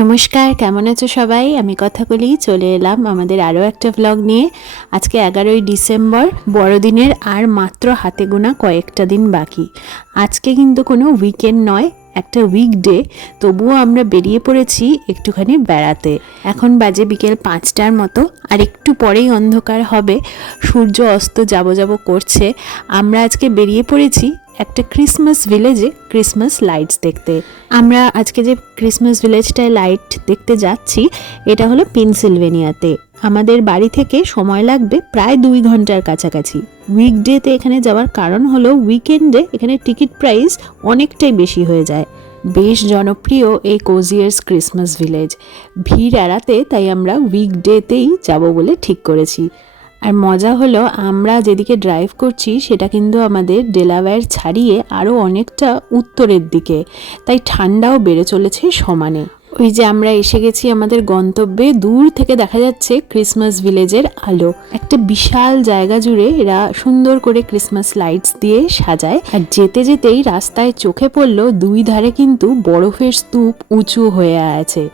নমস্কার, কেমন আছো সবাই? আমি কথাগুলি চলে এলাম আমাদের আরও একটা ভ্লগ নিয়ে। আজকে এগারোই ডিসেম্বর, বড়দিনের আর মাত্র হাতে গোনা কয়েকটা দিন বাকি। আজকে কিন্তু কোনো উইকেন্ড নয়, একটা উইকডে তবুও আমরা বেরিয়ে পড়েছি একটুখানি বেড়াতে। এখন বাজে বিকেল পাঁচটার মতো, আর একটু পরেই অন্ধকার হবে, সূর্য অস্ত যাব যাব করছে। আমরা আজকে বেরিয়ে পড়েছি একটা ক্রিসমাস ভিলেজে ক্রিসমাস লাইটস দেখতে। আমরা আজকে যে ক্রিসমাস ভিলেজটায় লাইট দেখতে যাচ্ছি, এটা হলো পেনসিলভেনিয়াতে আমাদের বাড়ি থেকে সময় লাগবে প্রায় দুই ঘণ্টার কাছাকাছি। উইকডেতে এখানে যাওয়ার কারণ হলো উইকেন্ডে এখানে টিকিট প্রাইস অনেকটাই বেশি হয়ে যায়। বেশ জনপ্রিয় এই কোজিয়ার্স ক্রিসমাস ভিলেজ ভিড় এড়াতে তাই আমরা উইকডেতেই যাব বলে ঠিক করেছি। আর মজা হলো আমরা যেদিকে ড্রাইভ করছি, সেটা কিন্তু আমাদের ডেলাওয়্যার ছাড়িয়ে আরও অনেকটা উত্তরের দিকে। তাই ঠান্ডাও বেড়ে চলেছে সমানে। ওই যে আমরা এসে গেছি আমাদের গন্তব্যে, দূর থেকে দেখা যাচ্ছে ক্রিসমাস ভিলেজের আলো। একটা বিশাল জায়গা জুড়ে এরা সুন্দর করে ক্রিসমাস লাইটস দিয়ে সাজায়। আর যেতে যেতেই রাস্তায় চোখে পড়ল দুই ধারে কিন্তু বরফের স্তূপ উঁচু হয়ে আছে।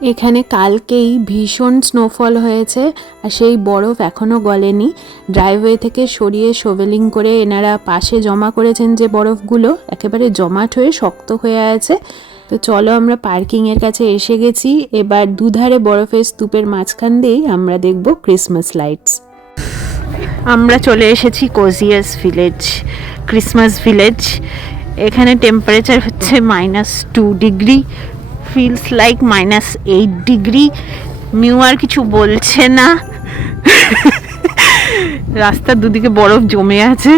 এখানে কালকেই ভীষণ স্নোফল হয়েছে আর সেই বরফ এখনও গলেনি। ড্রাইভওয়ে থেকে সরিয়ে শোভেলিং করে এনারা পাশে জমা করেছেন যে বরফগুলো, একেবারে জমাট হয়ে শক্ত হয়ে আছে। তো চলো আমরা পার্কিংয়ের কাছে এসে গেছি। এবার দুধারে বরফের স্তূপের মাঝখান দিয়েই আমরা দেখব ক্রিসমাস লাইটস আমরা চলে এসেছি কোজিয়াস ভিলেজ ক্রিসমাস ভিলেজ এখানে টেম্পারেচার হচ্ছে minus two degree feels like minus eight degree mu আর কিছু বলছে না। রাস্তার দুদিকে বরফ জমে আছে।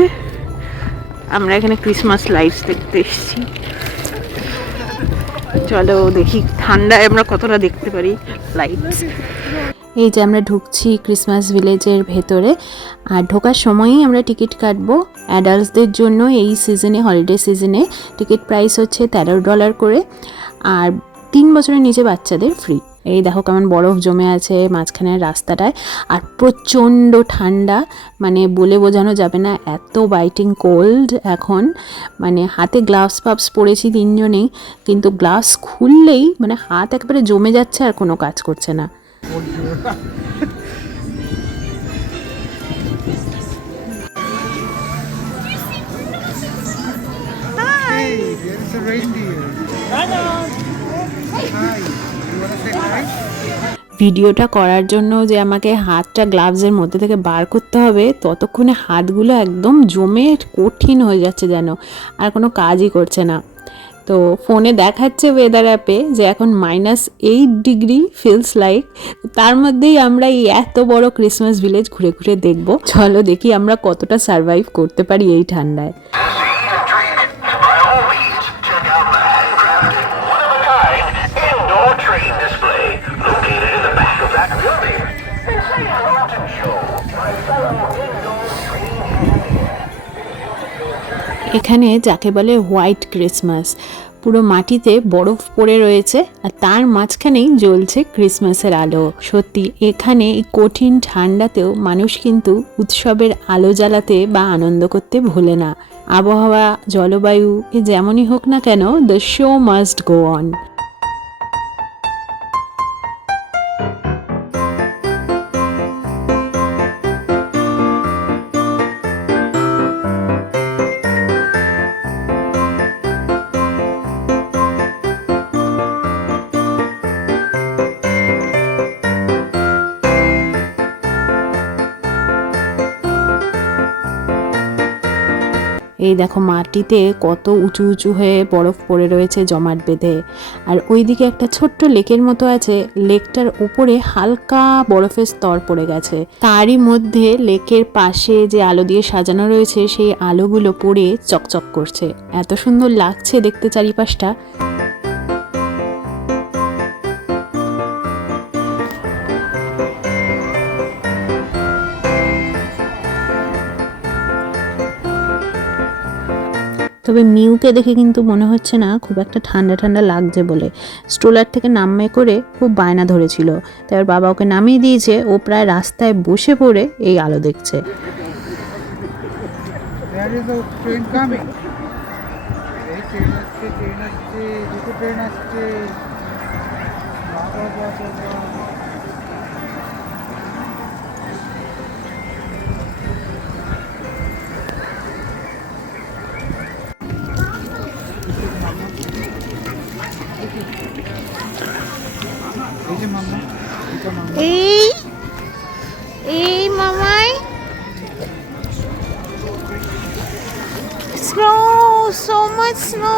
আমরা এখানে ক্রিসমাস লাইটস দেখতে এসেছি। চলো দেখি, ঠান্ডায় আমরা কতটা দেখতে পারি লাইটস এই যে আমরা ঢুকছি ক্রিসমাস ভিলেজের ভেতরে। আর ঢোকার সময়ই আমরা টিকিট কাটবো অ্যাডাল্টসদের জন্য এই সিজনে হলিডে সিজনে টিকিট প্রাইস হচ্ছে তেরো ডলার করে। আর তিন বছরের নিচে বাচ্চাদের ফ্রি এই দেখো কেমন বরফ জমে আছে মাঝখানের রাস্তাটায় আর প্রচণ্ড ঠান্ডা মানে বলে বোঝানো যাবে না এত বাইটিং কোল্ড এখন মানে হাতে গ্লাভস পাভস পরেছি তিনজনেই কিন্তু গ্লাভস খুললেই মানে হাত একেবারে জমে যাচ্ছে আর কোনো কাজ করছে না Hey, there is a reindeer. Hi. ভিডিওটা করার জন্য যে আমাকে হাতটা গ্লাভসের মধ্যে থেকে বার করতে হবে, ততক্ষণে হাতগুলো একদম জমে কঠিন হয়ে যাচ্ছে যেন, আর কোনো কাজই করছে না। তো ফোনে দেখাচ্ছে ওয়েদার অ্যাপে যে এখন minus eight degree feels like তার মধ্যেই আমরা এই এত বড় ক্রিসমাস ভিলেজ ঘুরে ঘুরে দেখব। চলো দেখি আমরা কতটা সার্ভাইভ করতে পারি এই ঠান্ডায়। এখানে যাকে বলে হোয়াইট ক্রিসমাস। পুরো মাটিতে বরফ পড়ে রয়েছে আর তার মাঝখানেই জ্বলছে ক্রিসমাসের আলো। সত্যি, এখানে এই কঠিন ঠান্ডাতেও মানুষ কিন্তু উৎসবের আলো জ্বালাতে বা আনন্দ করতে ভোলে না। আবহাওয়া, জলবায়ু, এ যেমনই হোক না কেন the show must go on এই দেখো মাটিতে কত উঁচু উঁচু হয়ে বরফ পড়ে রয়েছে জমাট বেঁধে। আর ওইদিকে একটা ছোট্ট লেকের মতো আছে, লেকটার উপরে হালকা বরফের স্তর পড়ে গেছে। তারই মধ্যে লেকের পাশে যে আলো দিয়ে সাজানো রয়েছে, সেই আলোগুলো পড়ে চকচক করছে। এত সুন্দর লাগছে দেখতে চারিপাশটা। তবে মিউকে দেখে কিন্তু মনে হচ্ছে না খুব একটা ঠান্ডা ঠান্ডা লাগছে বলে। স্ট্রোলার থেকে নামে করে খুব বায়না ধরেছিল। তাই ওর বাবা ওকে নামিয়ে দিয়েছে। ও প্রায় রাস্তায় বসে পড়ে এই আলো দেখছে। এই এই মামাই। Snow so much snow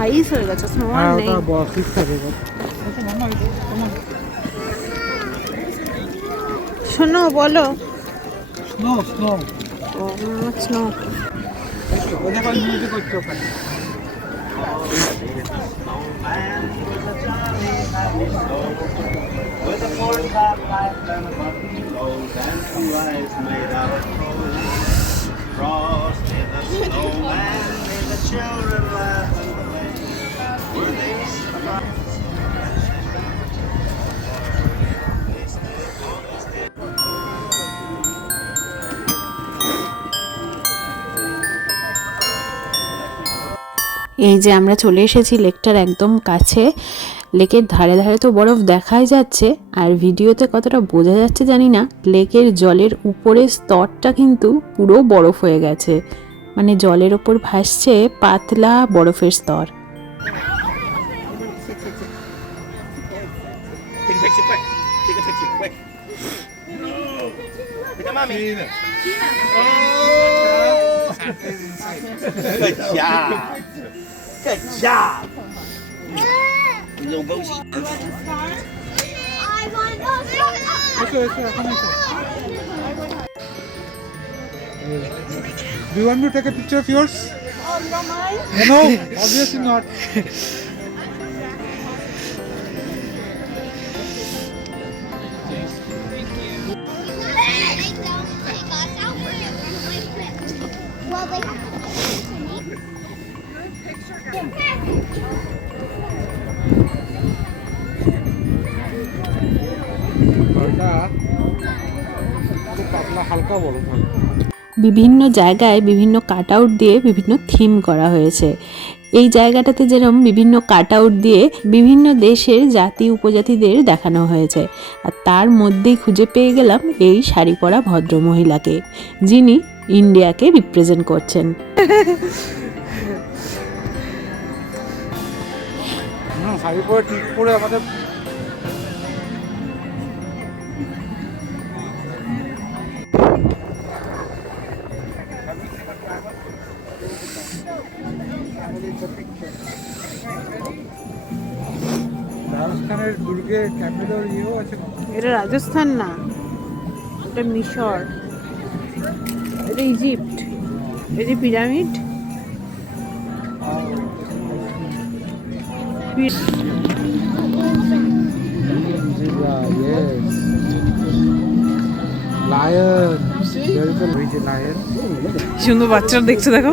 ice হয়ে গেছে স্নো আর হ্যাঁ নেই। আচ্ছা শোনো বলো। Snow snow O snow old man, a jolly happy soul. With a four-top pipe and a button nose and some eyes made out of coal. Frosty the snowman made the children laugh and play. Were they এই যে আমরা চলে এসেছি লেকটার একদম কাছে। লেকের ধারে ধারে তো বরফ দেখাই যাচ্ছে আর ভিডিওতে কতটা বোঝা যাচ্ছে জানি না। লেকের জলের উপরের স্তরটা কিন্তু পুরো বরফ হয়ে গেছে। মানে জলের ওপর ভাসছে পাতলা বরফের স্তর। Take a Good job. Little Do you want me to take a picture of yours? Oh, no, mine. No, obviously not. বিভিন্ন জায়গায় বিভিন্ন কাট আউট দিয়ে বিভিন্ন থিম করা হয়েছে। এই জায়গাটাতে যেরকম বিভিন্ন কাট আউট দিয়ে বিভিন্ন দেশের জাতি, উপজাতিদের দেখানো হয়েছে। আর তার মধ্যেই খুঁজে পেয়ে গেলাম এই শাড়ি পরা ভদ্রমহিলাকে, যিনি ইন্ডিয়াকে রিপ্রেজেন্ট করছেন। শাড়ি পরে ঠিক করে আমাদের রাজস্থানের ক্যামেলোর ইয়েও আছে এটা রাজস্থান না। এটা মিশর। এটা ইজিপ্ট। এই যে পিরামিড. সুন্দর বাচ্চারা দেখছ দেখো।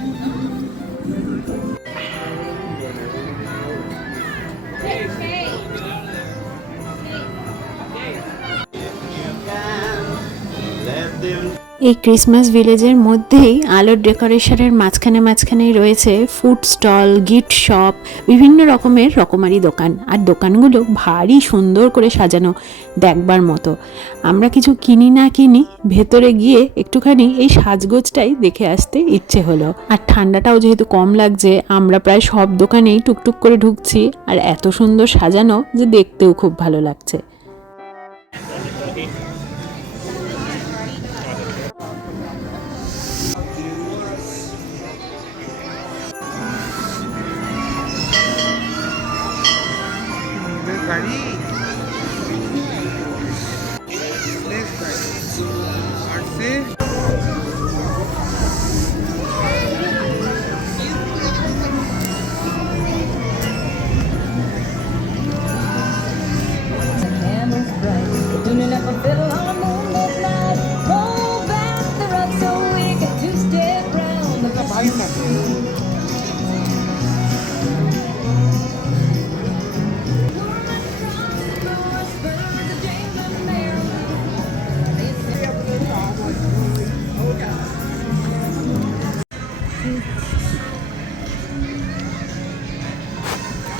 এই ক্রিসমাস ভিলেজের মধ্যেই আলোর ডেকোরেশনের মাঝখানে মাঝখানেই রয়েছে ফুড স্টল গিফট শপ বিভিন্ন রকমের রকমারি দোকান। আর দোকানগুলো ভারী সুন্দর করে সাজানো দেখবার মতো। আমরা কিছু কিনি না কিনি ভেতরে গিয়ে একটুখানি এই সাজগোজটাই দেখে আসতে ইচ্ছে হলো। আর ঠান্ডাটাও যেহেতু কম লাগছে, আমরা প্রায় সব দোকানেই টুকটুক করে ঢুকছি। আর এত সুন্দর সাজানো যে দেখতেও খুব ভালো লাগছে।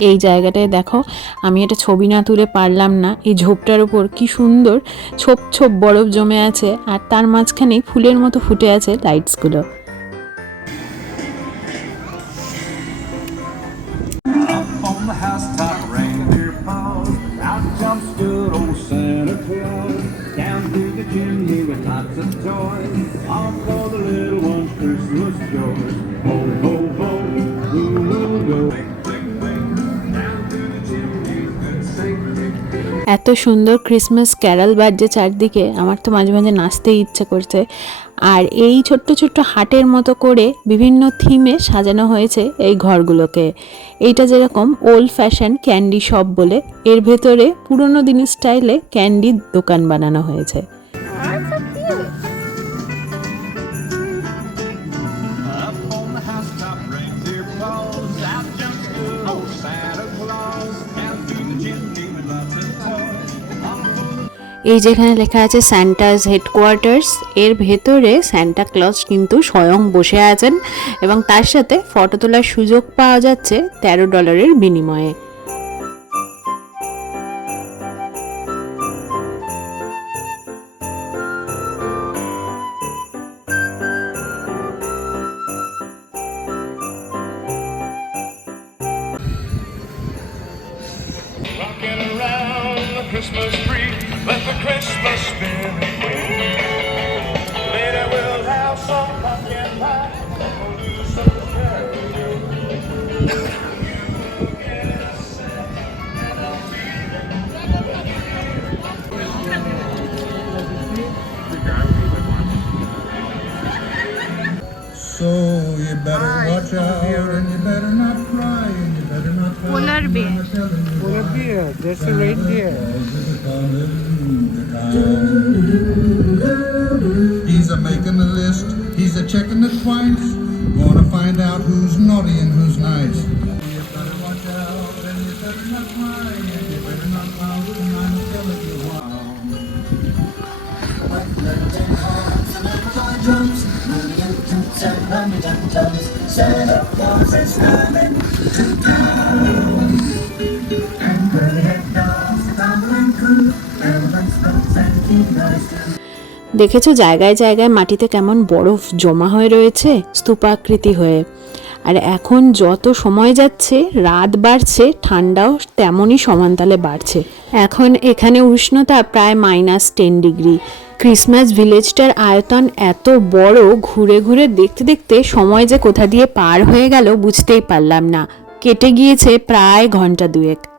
এই জায়গাটায় দেখো, আমি এটা ছবি না তুলে পারলাম না। এই ঝোপটার উপর কি সুন্দর ছোপ ছোপ বরফ জমে আছে, আর তার মাঝখানে ফুলের মতো ফুটে আছে লাইটসগুলো এত সুন্দর ক্রিসমাস ক্যারাল বাজছে চারদিকে, আমার তো মাঝে মাঝে নাচতেই ইচ্ছে করছে। আর এই ছোট্ট ছোট্ট হাটের মতো করে বিভিন্ন থিমে সাজানো হয়েছে এই ঘরগুলোকে। এইটা যেরকম ওল্ড ফ্যাশন ক্যান্ডি শপ বলে, এর ভেতরে পুরনো দিনের স্টাইলে ক্যান্ডির দোকান বানানো হয়েছে। এই যেখানে লেখা আছে স্যান্টাস হেডকোয়ার্টার্স এর ভেতরে স্যান্টা ক্লজ কিন্তু স্বয়ং বসে আছেন এবং তার সাথে ফটো তোলার সুযোগ পাওয়া যাচ্ছে তেরো ডলারের বিনিময়ে। Better watch out and you better not cry and you better not cry. Polar bear. Polar bear. That's a reindeer. He's a making a list, he's a checking it twice, gonna find out who's naughty and who's nice. You better watch out and you better not cry and you better not pout and I'm telling you why. দেখেছ জায়গায় জায়গায় মাটিতে কেমন বরফ জমা হয়ে রয়েছে? স্তূপাকৃতি হয়ে। আর এখন যত সময় যাচ্ছে, রাত বাড়ছে, ঠান্ডাও তেমনই সমানতালে বাড়ছে। এখন এখানে উষ্ণতা প্রায় মাইনাস টেন ডিগ্রি ক্রিসমাস ভিলেজটার আয়তন এত বড়, ঘুরে ঘুরে দেখতে দেখতে সময় যে কোথা দিয়ে পার হয়ে গেল বুঝতেই পারলাম না। কেটে গিয়েছে প্রায় ঘণ্টা দুয়েক।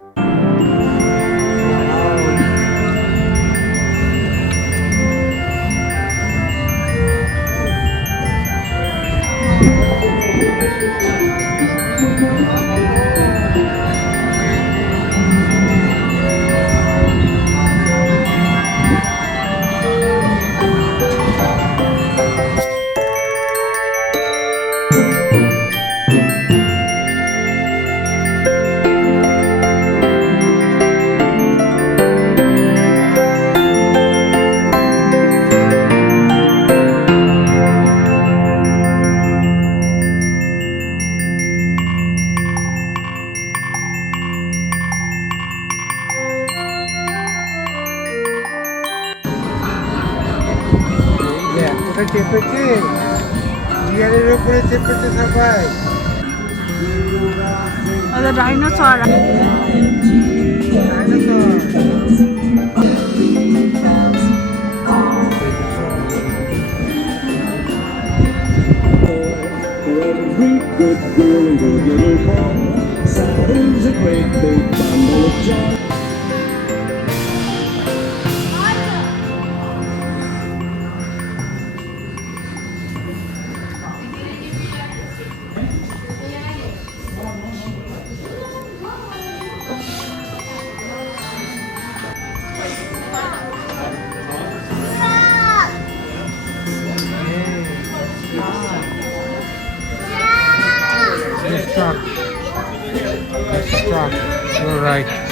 ডিয়ারের উপরে চেপেছে সবাই dinosaur Dinosaur. For every good girl and good little boy, Santa's a great big bundle of joy. Right.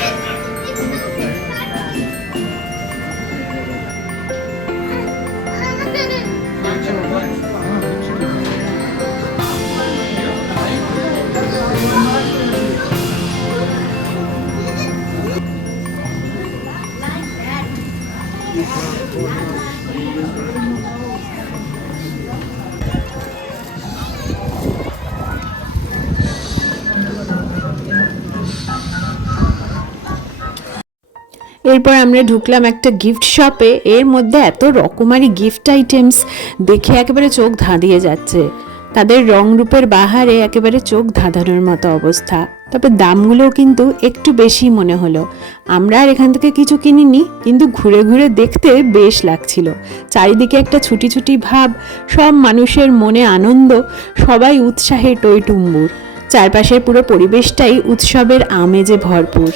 এরপর আমরা ঢুকলাম একটা গিফট শপে এর মধ্যে এত রকমারি গিফট আইটেমস দেখে একেবারে চোখ ধাঁধিয়ে যাচ্ছে। তাদের রং রূপের বাহারে একেবারে চোখ ধাঁধানোর মতো অবস্থা। তবে দামগুলোও কিন্তু একটু বেশি মনে হলো। আমরা আর এখান থেকে কিছু কিনিনি, কিন্তু ঘুরে ঘুরে দেখতে বেশ লাগছিল। চারিদিকে একটা ছুটি ছুটি ভাব, সব মানুষের মনে আনন্দ, সবাই উৎসাহে টইটুম্বুর। চারপাশের পুরো পরিবেশটাই উৎসবের আমেজে ভরপুর।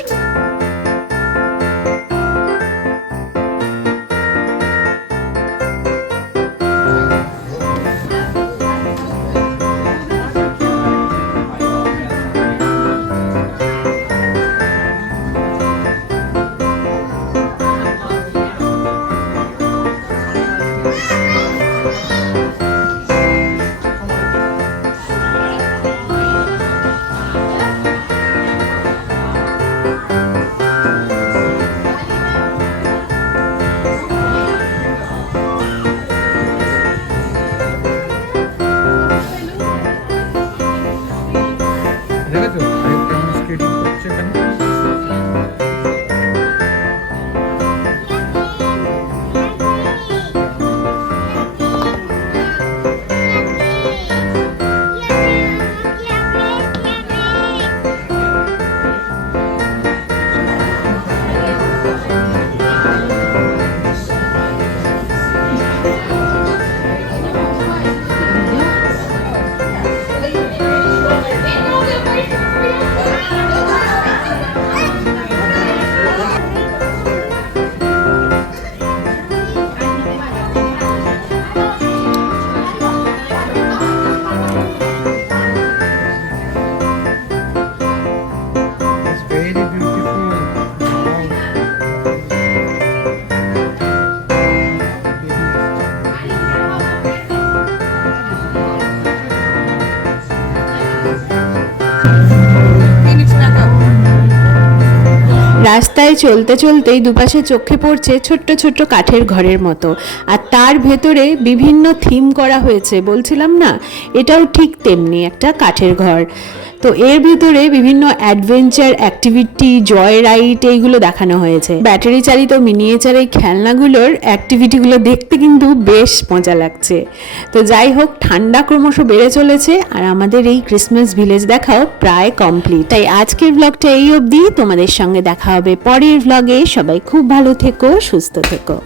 রাস্তায় চলতে চলতেই দুপাশে চোখে পড়ছে ছোট্ট ছোট্ট কাঠের ঘরের মতো। আর তার ভেতরে বিভিন্ন থিম করা হয়েছে, বলছিলাম না? এটাও ঠিক তেমনি একটা কাঠের ঘর। তো এর ভিতরে বিভিন্ন অ্যাডভেঞ্চার অ্যাক্টিভিটি জয় রাইড এইগুলো দেখানো হয়েছে। ব্যাটারি চালিত মিনিয়েচার এই খেলনাগুলোর অ্যাক্টিভিটিগুলো দেখতে কিন্তু বেশ মজা লাগছে। তো যাই হোক, ঠান্ডা ক্রমশ বেড়ে চলেছে আর আমাদের এই ক্রিসমাস ভিলেজ দেখাও প্রায় কমপ্লিট তাই আজকের ব্লগটা এই অবধি। তোমাদের সঙ্গে দেখা হবে পরের ব্লগে সবাই খুব ভালো থেকো, সুস্থ থেকো।